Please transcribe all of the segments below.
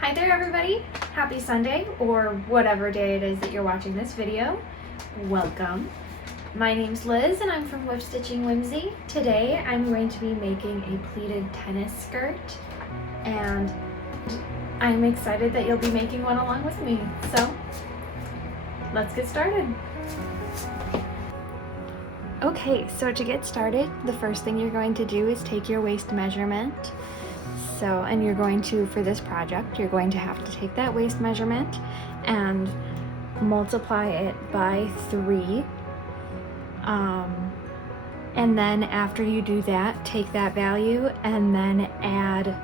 Hi there everybody! Happy Sunday, or whatever day it is that you're watching this video. Welcome! My name's Liz and I'm from Whipstitching Whimsy. Today I'm going to be making a pleated tennis skirt, and I'm excited that you'll be making one along with me. So let's get started. Okay, so to get started, the first thing you're going to do is take your waist measurement. And you're going to, for this project, you're going to have to take that waist measurement and multiply it by 3. And then after you do that, take that value and then add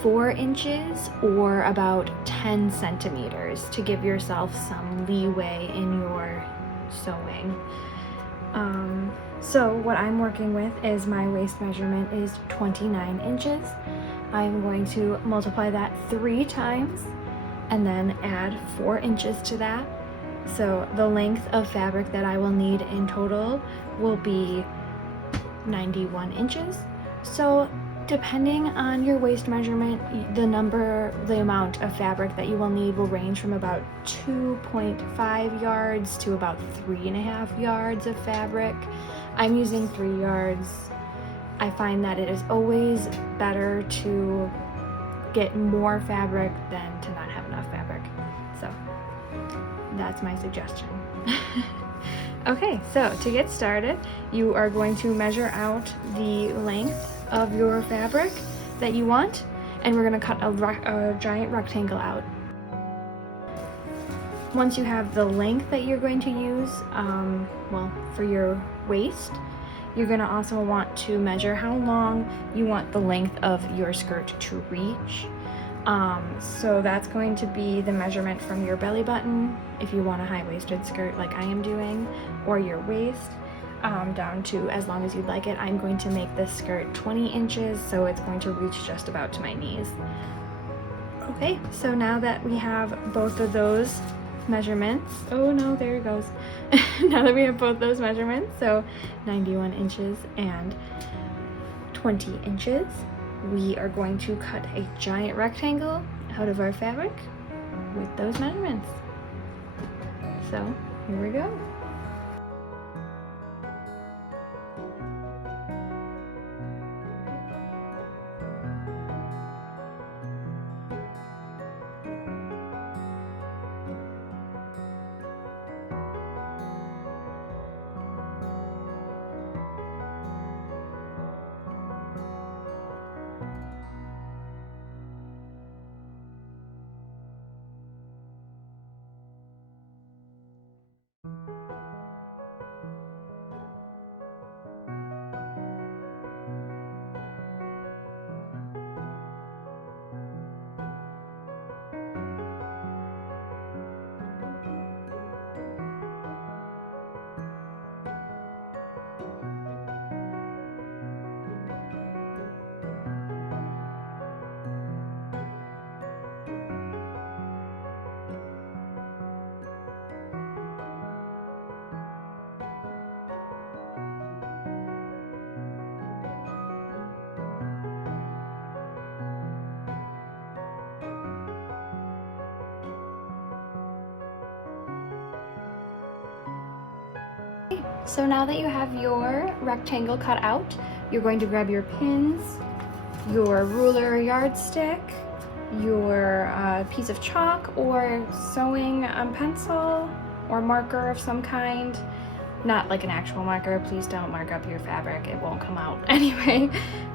4 inches or about 10 centimeters to give yourself some leeway in your sewing. So what I'm working with is my waist measurement is 29 inches. I'm going to multiply that 3 times and then add 4 inches to that. So the length of fabric that I will need in total will be 91 inches. So depending on your waist measurement, the amount of fabric that you will need will range from about 2.5 yards to about 3.5 yards of fabric. I'm using 3 yards. I find that it is always better to get more fabric than to not have enough fabric. So that's my suggestion. Okay, so to get started, you are going to measure out the length of your fabric that you want, and we're going to cut a giant rectangle out. Once you have the length that you're going to use, for your waist, you're going to also want to measure how long you want the length of your skirt to reach. So that's going to be the measurement from your belly button, if you want a high-waisted skirt like I am doing, or your waist, down to as long as you'd like it. I'm going to make this skirt 20 inches, so it's going to reach just about to my knees. Okay, so now that we have both of those measurements, oh no, there it goes. Now that we have both those measurements, so 91 inches and 20 inches, we are going to cut a giant rectangle out of our fabric with those measurements. So here we go. So now that you have your rectangle cut out, you're going to grab your pins, your ruler or yardstick, your piece of chalk or sewing pencil or marker of some kind. Not like an actual marker, please don't mark up your fabric, it won't come out anyway.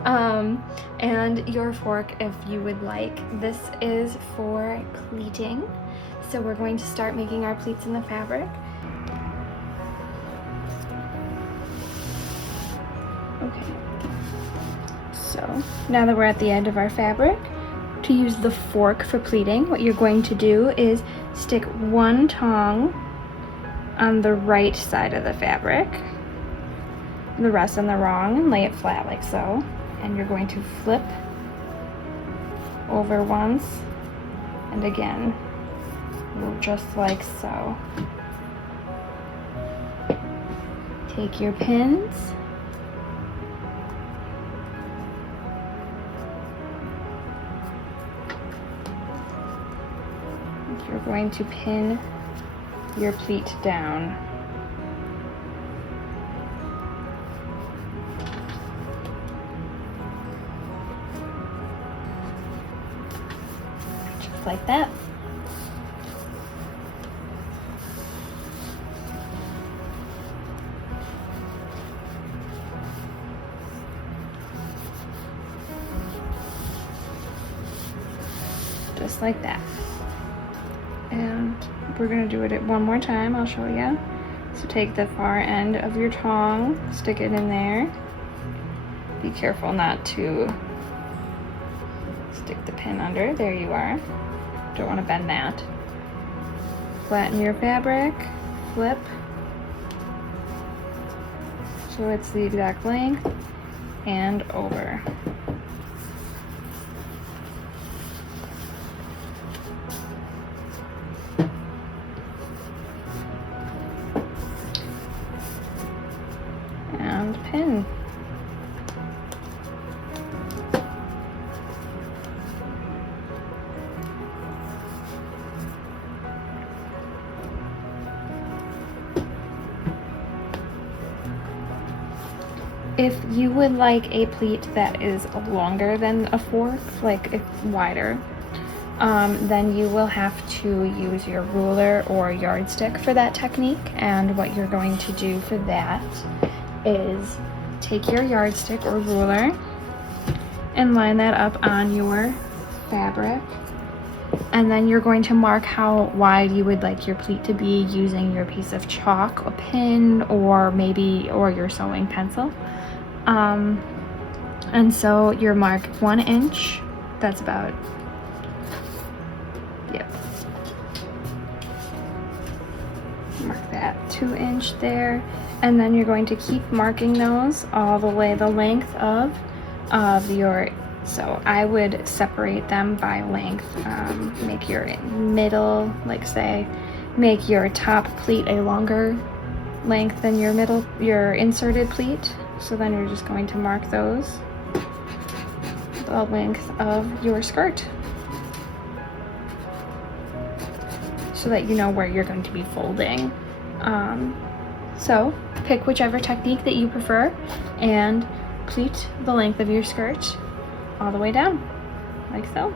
And your fork if you would like. This is for pleating. So we're going to start making our pleats in the fabric. Okay, so now that we're at the end of our fabric, to use the fork for pleating, what you're going to do is stick one tongue on the right side of the fabric, the rest on the wrong, and lay it flat like so. And you're going to flip over once and again, just like so. Take your pins You're going to pin your pleat down. Just like that. Just like that. And we're gonna do it one more time. I'll show you. So take the far end of your tong, stick it in there. Be careful not to stick the pin under. There you are. Don't want to bend that. Flatten your fabric, flip so it's the exact length, and over. And pin. If you would like a pleat that is longer than a fourth, like it's wider, then you will have to use your ruler or yardstick for that technique. And what you're going to do for that is take your yardstick or ruler and line that up on your fabric. And then you're going to mark how wide you would like your pleat to be using your piece of chalk, a pin, or your sewing pencil. And so you're mark 1 inch. That's about, yep. Mark that 2 inch there. And then you're going to keep marking those all the way the length of your, so I would separate them by length. Make your middle, like say, make your top pleat a longer length than your inserted pleat. So then you're just going to mark those the length of your skirt so that you know where you're going to be folding. So pick whichever technique that you prefer and pleat the length of your skirt all the way down, like so.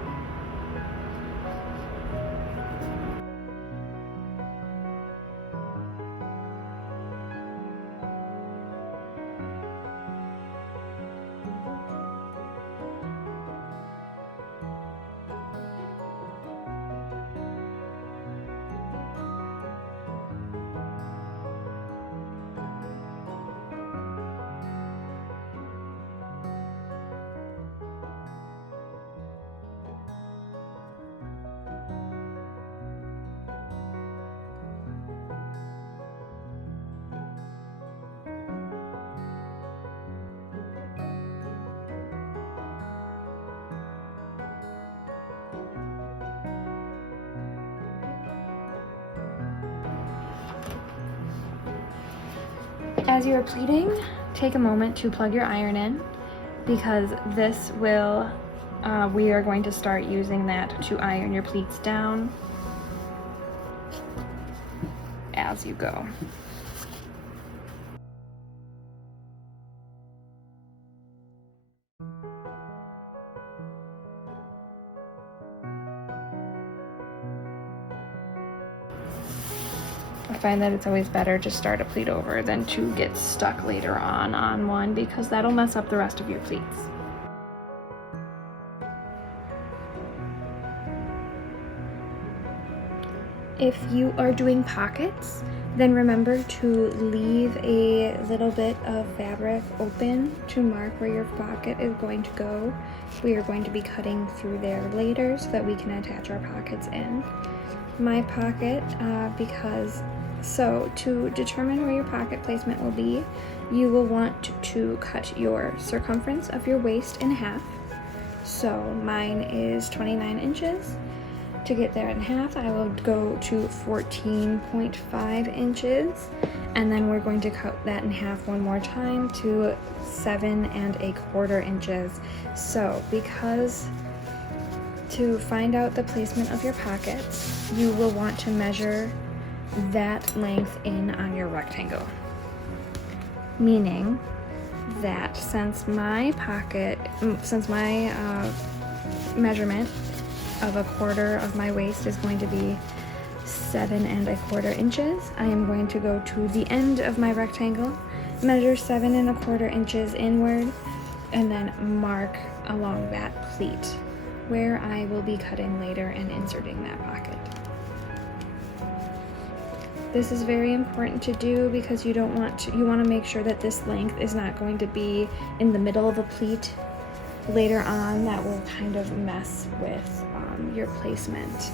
As you are pleating, take a moment to plug your iron in, because this will, we are going to start using that to iron your pleats down as you go. I find that it's always better to start a pleat over than to get stuck later on one, because that'll mess up the rest of your pleats. If you are doing pockets, then remember to leave a little bit of fabric open to mark where your pocket is going to go. We are going to be cutting through there later so that we can attach our pockets in. My pocket, so to determine where your pocket placement will be, you will want to cut your circumference of your waist in half. So mine is 29 inches. To get there in half, I will go to 14.5 inches, and then we're going to cut that in half one more time to 7 1/4 inches. So because To find out the placement of your pockets, you will want to measure that length in on your rectangle. Meaning that since my measurement of a quarter of my waist is going to be 7 1/4 inches, I am going to go to the end of my rectangle, measure 7 1/4 inches inward, and then mark along that pleat where I will be cutting later and inserting that pocket. This is very important to do because you want to make sure that this length is not going to be in the middle of a pleat later on. That will kind of mess with your placement.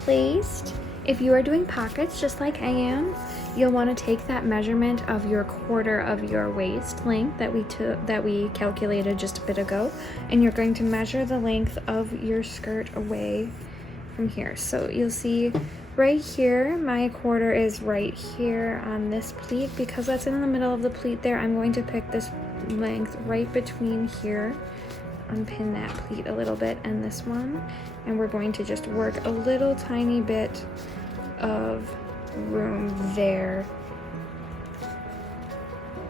Placed. If you are doing pockets just like I am, you'll want to take that measurement of your quarter of your waist length that we calculated just a bit ago, and you're going to measure the length of your skirt away from here. So you'll see right here, my quarter is right here on this pleat. Because that's in the middle of the pleat there, I'm going to pick this length right between here, unpin that pleat a little bit and this one, and we're going to just work a little tiny bit of room there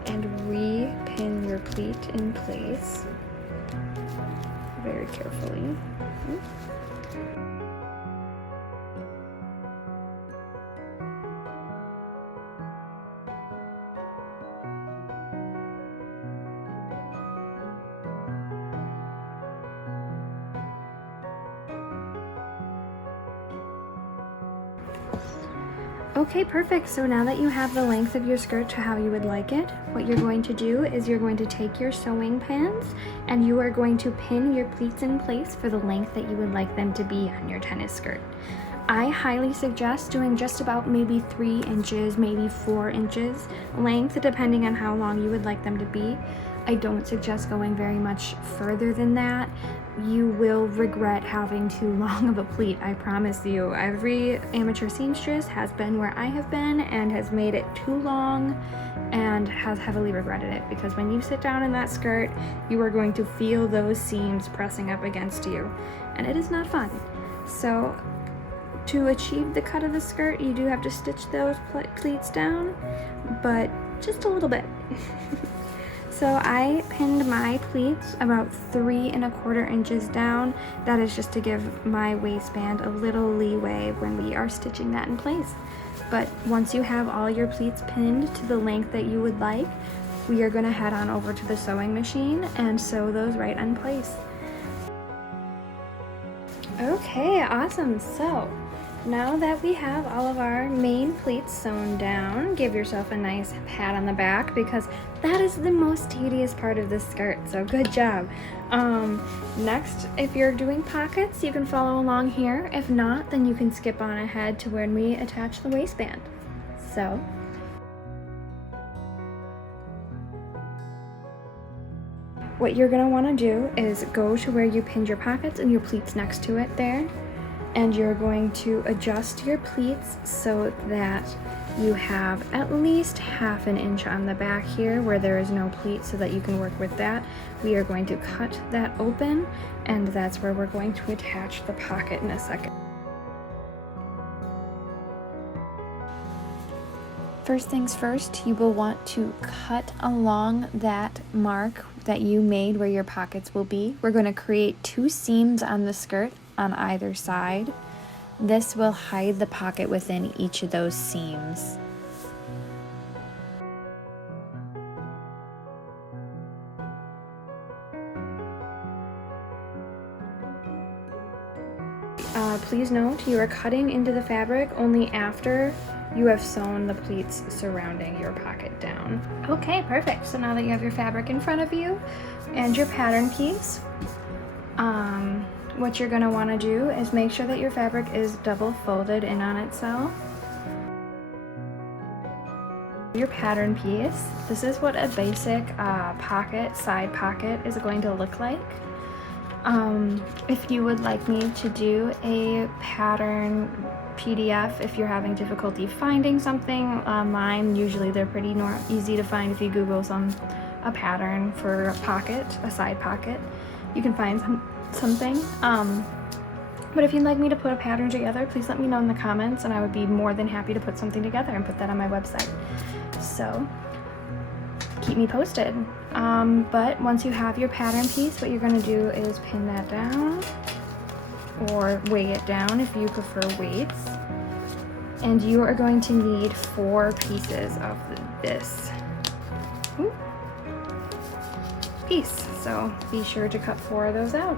and re-pin your pleat in place very carefully. Okay, perfect. So now that you have the length of your skirt to how you would like it, what you're going to do is you're going to take your sewing pins and you are going to pin your pleats in place for the length that you would like them to be on your tennis skirt. I highly suggest doing just about maybe 3 inches, maybe 4 inches length, depending on how long you would like them to be. I don't suggest going very much further than that. You will regret having too long of a pleat, I promise you. Every amateur seamstress has been where I have been and has made it too long and has heavily regretted it, because when you sit down in that skirt, you are going to feel those seams pressing up against you, and it is not fun. So to achieve the cut of the skirt, you do have to stitch those pleats down, but just a little bit. So I pinned my pleats about 3 1/4 inches down. That is just to give my waistband a little leeway when we are stitching that in place. But once you have all your pleats pinned to the length that you would like, we are going to head on over to the sewing machine and sew those right in place. Okay, awesome. So now that we have all of our main pleats sewn down, give yourself a nice pat on the back, because that is the most tedious part of this skirt, so good job. Next, if you're doing pockets, you can follow along here. If not, then you can skip on ahead to when we attach the waistband. So what you're going to want to do is go to where you pinned your pockets and your pleats next to it there, and you're going to adjust your pleats so that you have at least 1/2 inch on the back here where there is no pleat, so that you can work with that. We are going to cut that open, and that's where we're going to attach the pocket in a second. First things first, you will want to cut along that mark that you made where your pockets will be. We're going to create 2 seams on the skirt on either side. This will hide the pocket within each of those seams. please note you are cutting into the fabric only after you have sewn the pleats surrounding your pocket down. Okay, perfect. So now that you have your fabric in front of you and your pattern piece, what you're gonna wanna do is make sure that your fabric is double folded in on itself. Your pattern piece, this is what a basic pocket, side pocket is going to look like. If you would like me to do a pattern PDF, if you're having difficulty finding something online, usually they're pretty easy to find. If you Google a pattern for a pocket, a side pocket, you can find something. But if you'd like me to put a pattern together, please let me know in the comments, and I would be more than happy to put something together and put that on my website. So keep me posted. But once you have your pattern piece, what you're going to do is pin that down or weigh it down if you prefer weights. And you are going to need 4 pieces of this piece. So be sure to cut 4 of those out.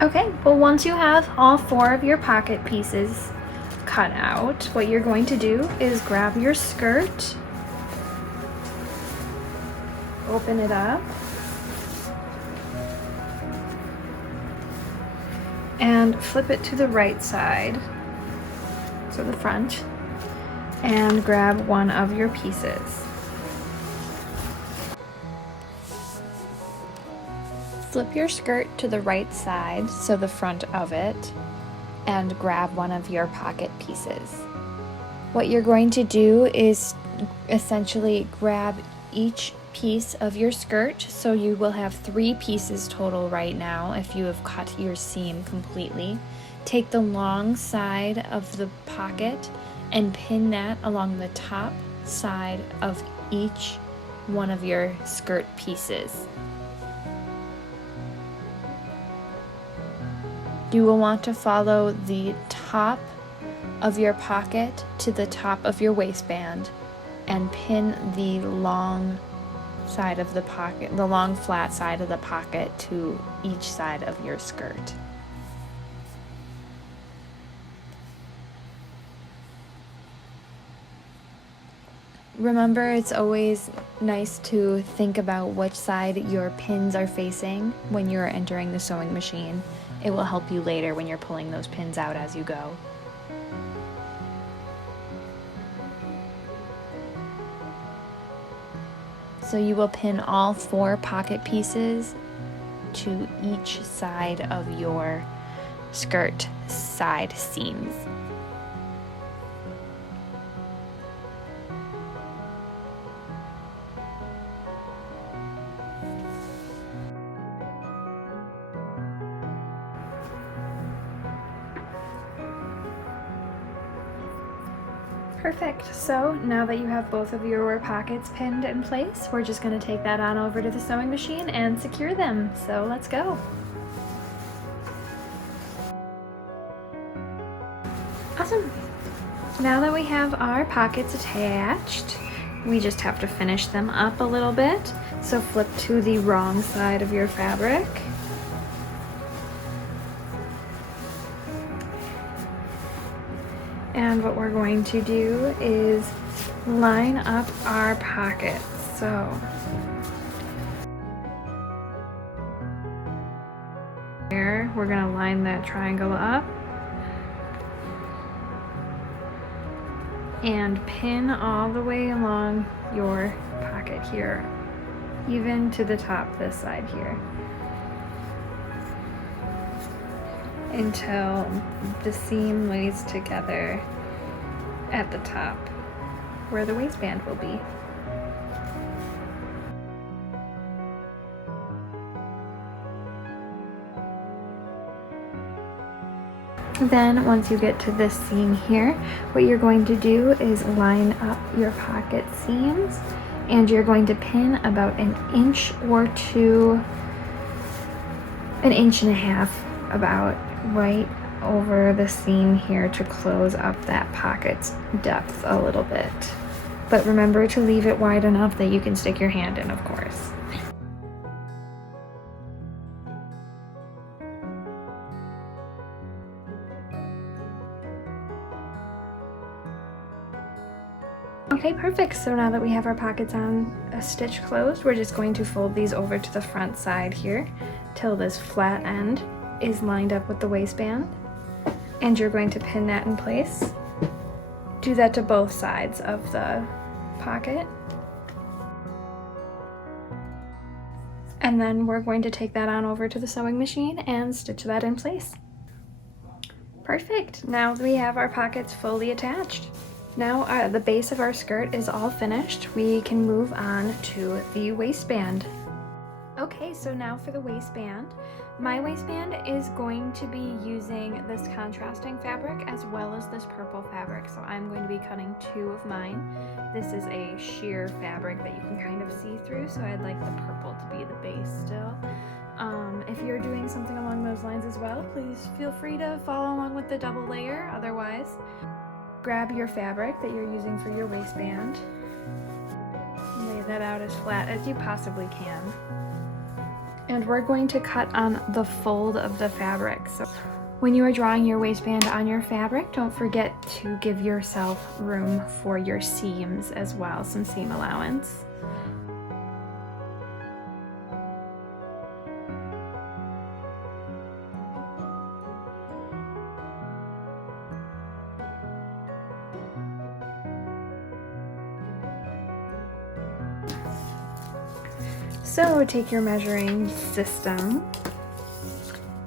Okay, well, once you have all 4 of your pocket pieces cut out, what you're going to do is grab your skirt, open it up, and flip it to the right side, so the front, and grab one of your pieces. Flip your skirt to the right side, so the front of it, and grab one of your pocket pieces. What you're going to do is essentially grab each piece of your skirt, so you will have 3 pieces total right now if you have cut your seam completely. Take the long side of the pocket and pin that along the top side of each one of your skirt pieces. You will want to follow the top of your pocket to the top of your waistband and pin the long side of the pocket, the long flat side of the pocket, to each side of your skirt. Remember, it's always nice to think about which side your pins are facing when you're entering the sewing machine. It will help you later when you're pulling those pins out as you go. So you will pin all 4 pocket pieces to each side of your skirt side seams. Perfect. So now that you have both of your pockets pinned in place, we're just going to take that on over to the sewing machine and secure them. So let's go. Awesome. Now that we have our pockets attached, we just have to finish them up a little bit. So flip to the wrong side of your fabric. And what we're going to do is line up our pockets. So here we're going to line that triangle up and pin all the way along your pocket here, even to the top this side here, until the seam lays together at the top where the waistband will be. Then once you get to this seam here, what you're going to do is line up your pocket seams, and you're going to pin about 1 inch or 2, 1.5 inches about right over the seam here to close up that pocket's depth a little bit. But remember to leave it wide enough that you can stick your hand in, of course. Okay, perfect. So now that we have our pockets on a stitch closed, we're just going to fold these over to the front side here till this flat end is lined up with the waistband. And you're going to pin that in place. Do that to both sides of the pocket. And then we're going to take that on over to the sewing machine and stitch that in place. Perfect. Now we have our pockets fully attached. Now the base of our skirt is all finished. We can move on to the waistband. Okay, so now for the waistband. My waistband is going to be using this contrasting fabric as well as this purple fabric. So I'm going to be cutting two of mine. This is a sheer fabric that you can kind of see through, so I'd like the purple to be the base still. If you're doing something along those lines as well, please feel free to follow along with the double layer. Otherwise, grab your fabric that you're using for your waistband. Lay that out as flat as you possibly can. And we're going to cut on the fold of the fabric. So when you are drawing your waistband on your fabric, don't forget to give yourself room for your seams as well, some seam allowance. So take your measuring system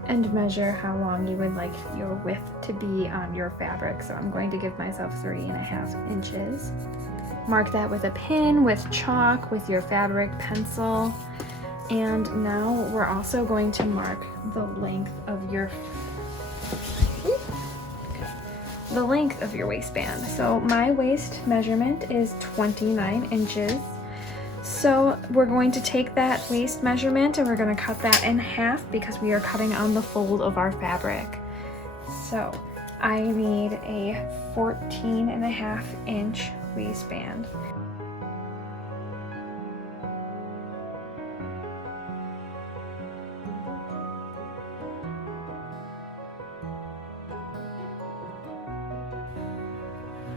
and measure how long you would like your width to be on your fabric. So I'm going to give myself 3.5 inches. Mark that with a pin, with chalk, with your fabric pencil. And now we're also going to mark the length of your waistband. So my waist measurement is 29 inches. So we're going to take that waist measurement and we're going to cut that in half because we are cutting on the fold of our fabric. So I need a 14.5 inch waistband.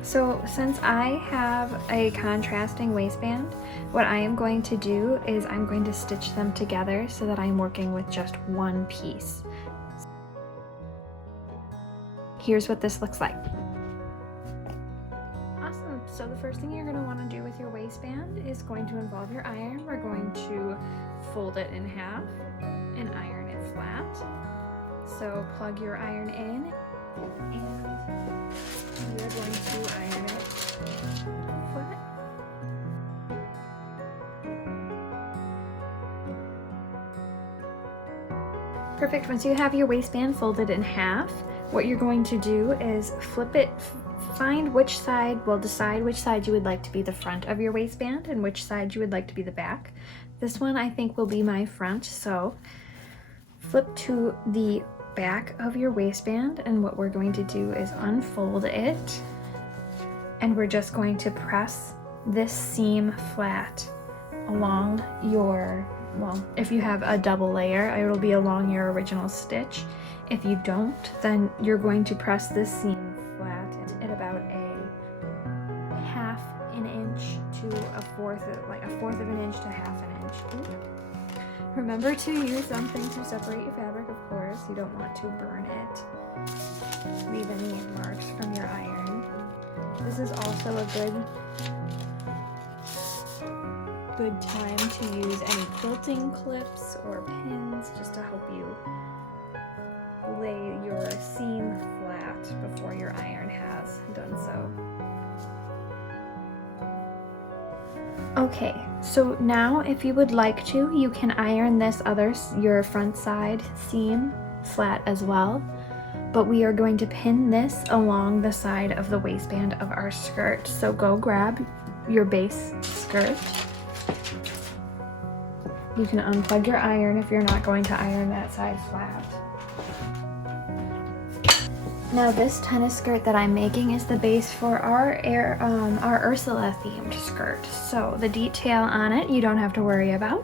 So since I have a contrasting waistband, what I am going to do is I'm going to stitch them together so that I'm working with just one piece. Here's what this looks like. Awesome. So the first thing you're going to want to do with your waistband is going to involve your iron. We're going to fold it in half and iron it flat. So plug your iron in and we are going to iron it flat. Perfect. Once you have your waistband folded in half, what you're going to do is flip it, find which side, well, decide which side you would like to be the front of your waistband and which side you would like to be the back. This one I think will be my front, so flip to the back of your waistband, and what we're going to do is unfold it, and we're just going to press this seam flat along your, well, if you have a double layer, it will be along your original stitch. If you don't, then you're going to press this seam flat at about a half an inch to a fourth, like a fourth of an inch to half an inch. Ooh. Remember to use something to separate your fabric, of course. You don't want to burn it. Leave any marks from your iron. This is also a good time to use any quilting clips or pins just to help you lay your seam flat before your iron has done so. Okay, so now if you would like to, you can iron this your front side seam flat as well, but we are going to pin this along the side of the waistband of our skirt. So go grab your base skirt. You can unplug your iron if you're not going to iron that side flat. Now this tennis skirt that I'm making is the base for our Ursula themed skirt. So the detail on it you don't have to worry about,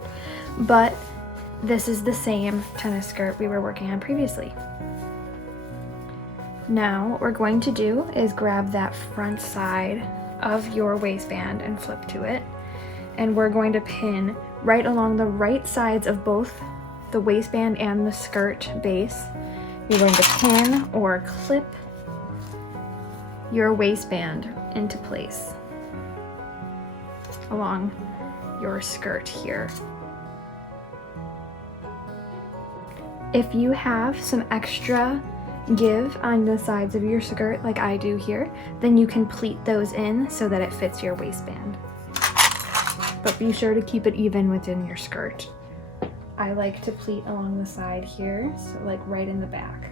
but this is the same tennis skirt we were working on previously. Now what we're going to do is grab that front side of your waistband and flip to it. And we're going to pin right along the right sides of both the waistband and the skirt base. You're going to pin or clip your waistband into place along your skirt here. If you have some extra give on the sides of your skirt like I do here, then you can pleat those in so that it fits your waistband. But be sure to keep it even within your skirt. I like to pleat along the side here, so like right in the back.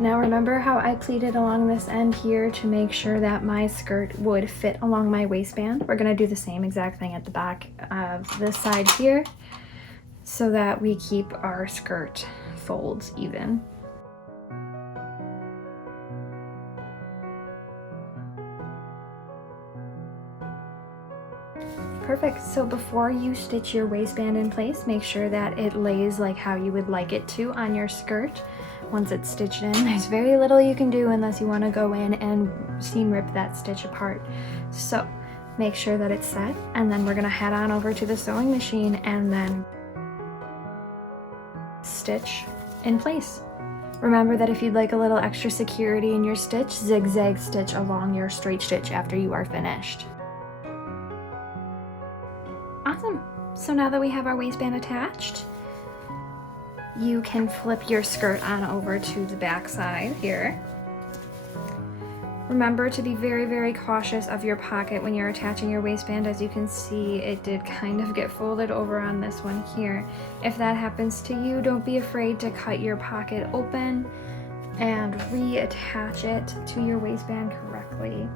Now remember how I pleated along this end here to make sure that my skirt would fit along my waistband? We're gonna do the same exact thing at the back of this side here so that we keep our skirt folds even. Perfect. So before you stitch your waistband in place, make sure that it lays like how you would like it to on your skirt. Once it's stitched in, there's very little you can do unless you want to go in and seam rip that stitch apart. So make sure that it's set, and then we're going to head on over to the sewing machine and then stitch in place. Remember that if you'd like a little extra security in your stitch, zigzag stitch along your straight stitch after you are finished. Awesome. So now that we have our waistband attached, you can flip your skirt on over to the back side here. Remember to be very, very cautious of your pocket when you're attaching your waistband. As you can see, it did kind of get folded over on this one here. If that happens to you, don't be afraid to cut your pocket open and reattach it to your waistband correctly.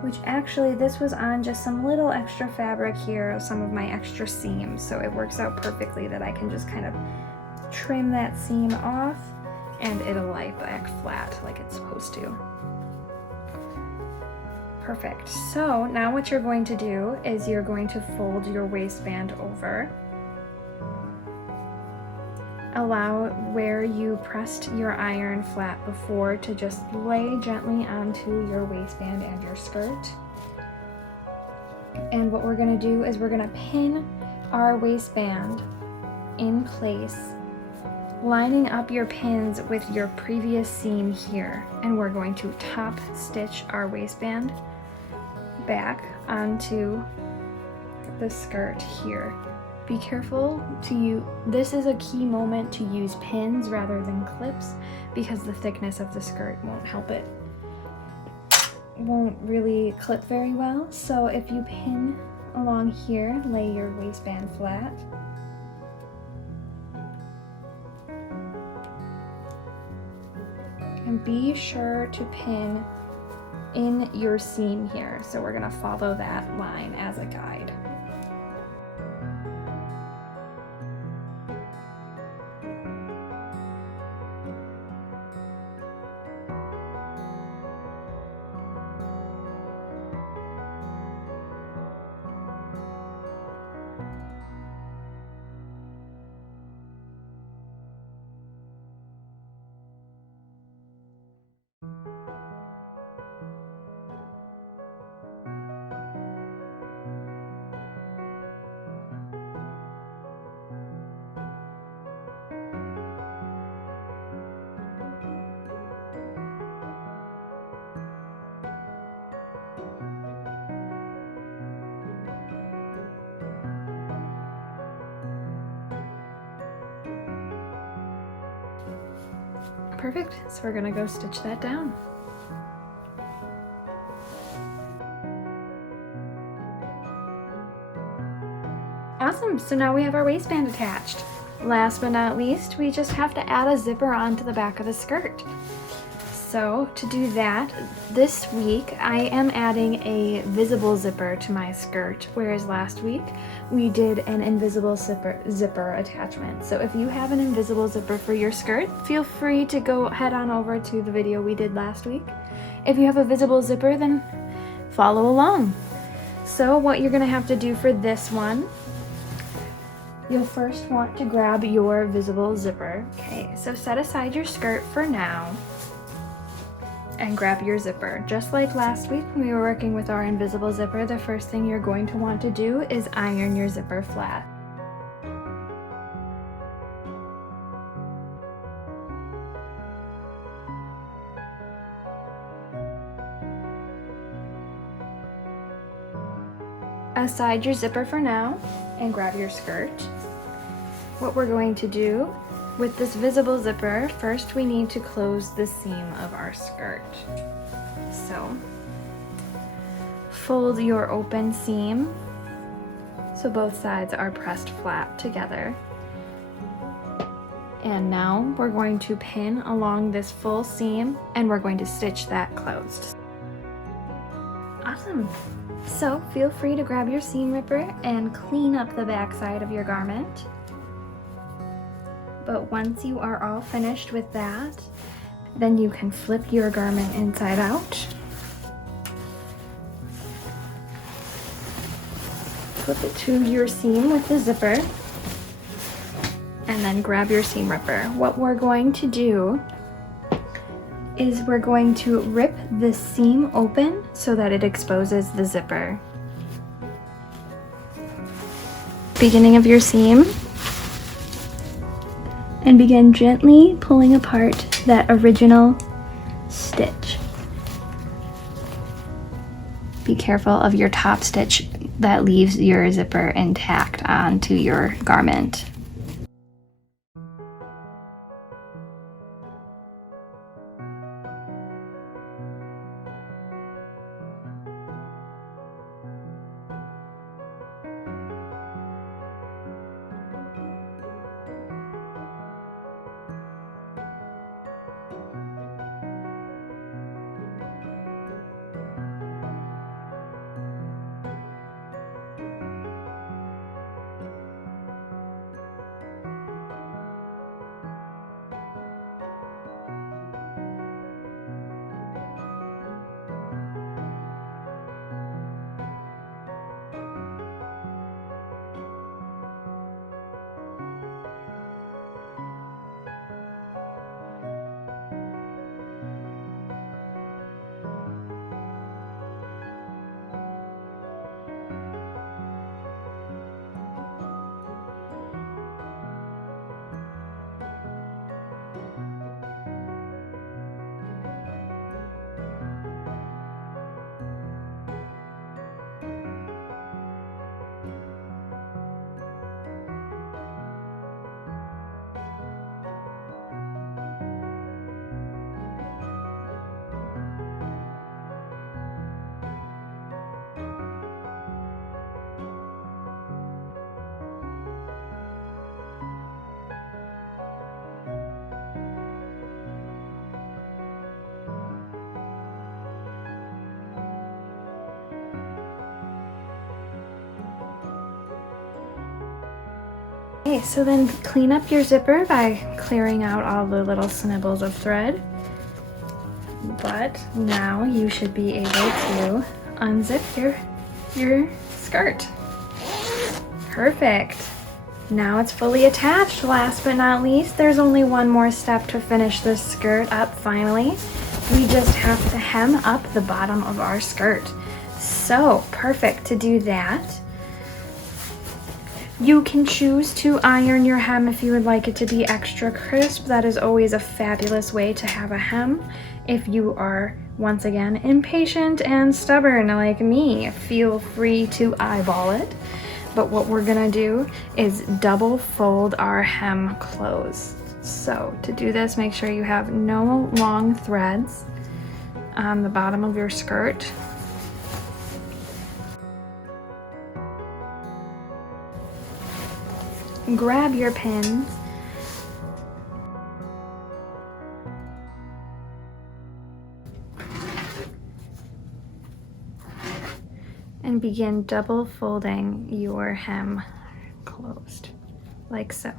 Which actually, this was on just some little extra fabric here, some of my extra seams, so it works out perfectly that I can just kind of trim that seam off and it'll lie back flat like it's supposed to. Perfect. So now what you're going to do is you're going to fold your waistband over. Allow where you pressed your iron flat before to just lay gently onto your waistband and your skirt. And what we're going to do is we're going to pin our waistband in place, lining up your pins with your previous seam here. And we're going to top stitch our waistband back onto the skirt here. Be careful this is a key moment to use pins rather than clips because the thickness of the skirt won't help it. Won't really clip very well. So if you pin along here, lay your waistband flat. And be sure to pin in your seam here. So we're gonna follow that line as a guide. Perfect, so we're gonna go stitch that down. Awesome, so now we have our waistband attached. Last but not least, we just have to add a zipper onto the back of the skirt. So to do that, this week I am adding a visible zipper to my skirt, whereas last week we did an invisible zipper attachment. So if you have an invisible zipper for your skirt, feel free to go head on over to the video we did last week. If you have a visible zipper, then follow along. So what you're gonna have to do for this one, you'll first want to grab your visible zipper. Okay, so set aside your skirt for now and grab your zipper. Just like last week when we were working with our invisible zipper, the first thing you're going to want to do is iron your zipper flat. Aside your zipper for now and grab your skirt. What we're going to do with this visible zipper, first we need to close the seam of our skirt. So fold your open seam so both sides are pressed flat together. And now we're going to pin along this full seam and we're going to stitch that closed. Awesome. So feel free to grab your seam ripper and clean up the back side of your garment. But once you are all finished with that, then you can flip your garment inside out. Flip it to your seam with the zipper, and then grab your seam ripper. What we're going to do is we're going to rip the seam open so that it exposes the zipper. Beginning of your seam, and begin gently pulling apart that original stitch. Be careful of your top stitch that leaves your zipper intact onto your garment. Okay, so then clean up your zipper by clearing out all the little snibbles of thread. But now you should be able to unzip your skirt. Perfect. Now it's fully attached. Last but not least, there's only one more step to finish this skirt up finally. We just have to hem up the bottom of our skirt. So perfect to do that. You can choose to iron your hem if you would like it to be extra crisp. That is always a fabulous way to have a hem. If you are, once again, impatient and stubborn like me, feel free to eyeball it. But what we're gonna do is double fold our hem closed. So to do this, make sure you have no long threads on the bottom of your skirt. Grab your pins and begin double folding your hem closed, like so.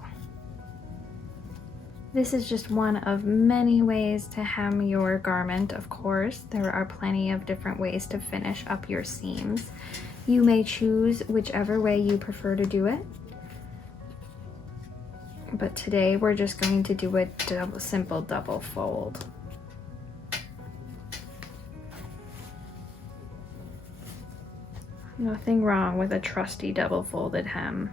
This is just one of many ways to hem your garment, of course. There are plenty of different ways to finish up your seams. You may choose whichever way you prefer to do it. But today we're just going to do a simple double fold. Nothing wrong with a trusty double folded hem.